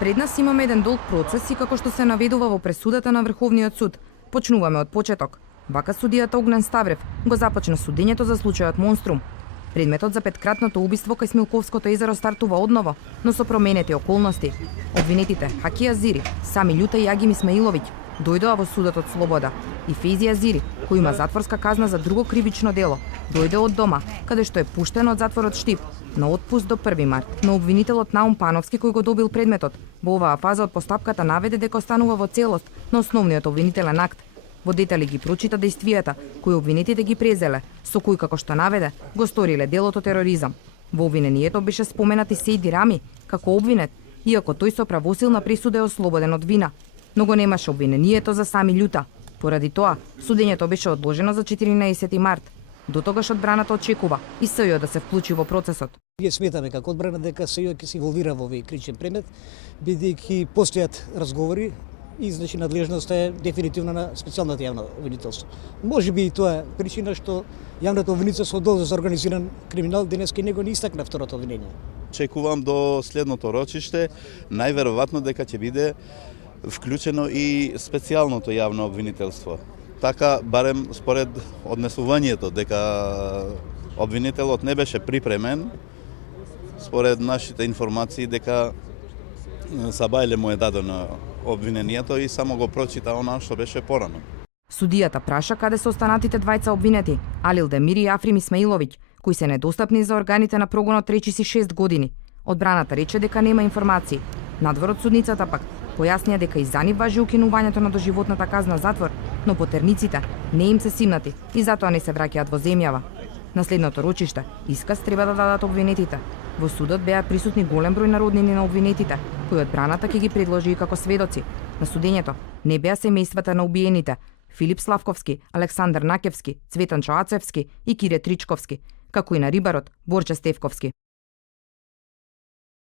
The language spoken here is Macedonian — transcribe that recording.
Пред нас имаме еден долг процес и како што се наведува во пресудата на Врховниот суд. Почнуваме од почеток. Вака судијата Огнен Ставрев го започна судењето за случајот Монструм. Предметот за петкратното убиство кај Смилковското езеро стартува одново, но со променети околности. Обвинетите Хаки Азири, Сами Љута и Агим Исмаиловиќ дојдоа во судот од Слобода и Фейзи Азири, кој има затворска казна за друго кривично дело, дојде од дома, каде што е пуштен од затворот Штип на отпуст до 1 март. Но обвинителот Наум Пановски, кој го добил предметот, во оваа фаза од постапката наведе дека останува во целост на основниот обвинителен акт. Во детали ги прочита действијата кои обвинетите ги презеле, со кои, како што наведе, го сториле делото тероризам. Во обвинението беше споменати Сейди Рами како обвинет, иако тој со правосилна присуда е ослободен од вина, но го немаше обвинението за Сами Љута. Поради тоа, судењето беше одложено за 14 март. До тогаш одбраната очекува и СЈО да се вклучи во процесот. Ние сметаме како одбрана дека СЈО ќе се инволвира во овој кричен предмет, бидејќи постојат разговори и значи надлежноста е дефинитивно на специјалното јавно обвинителство. Можеби и тоа е причина што јавното обвинителство одолжи за организиран криминал денеска и него не истакна второто обвинение. Очекувам до следното рочиште, најверојатно дека ќе биде вклучено и специјалното јавно обвинителство. Така, барем според однесувањето дека обвинителот не беше припремен, според нашите информации дека Сабајле му е дадено обвинението и само го прочита она што беше порано. Судијата праша каде се останатите двајца обвинети, Алил Демири и Африм Исмаиловиќ, кои се недостапни за органите на прогонот речиси 6 години. Одбраната рече дека нема информации. Надвор од судницата пак појаснија дека и за нив важи укинувањето на доживотната казна затвор, но потерниците не им се симнати и затоа не се враќаат во земјава. На следното рочиште исказ треба да дадат обвинетите. Во судот беа присутни голем број народнини на обвинетите, кои одбраната ќе ги предложи и како сведоци. На судењето не беа семејствата на убиените Филип Славковски, Александар Накевски, Цветан Чоацевски и Кире Тричковски, како и на рибарот Борче Стевковски.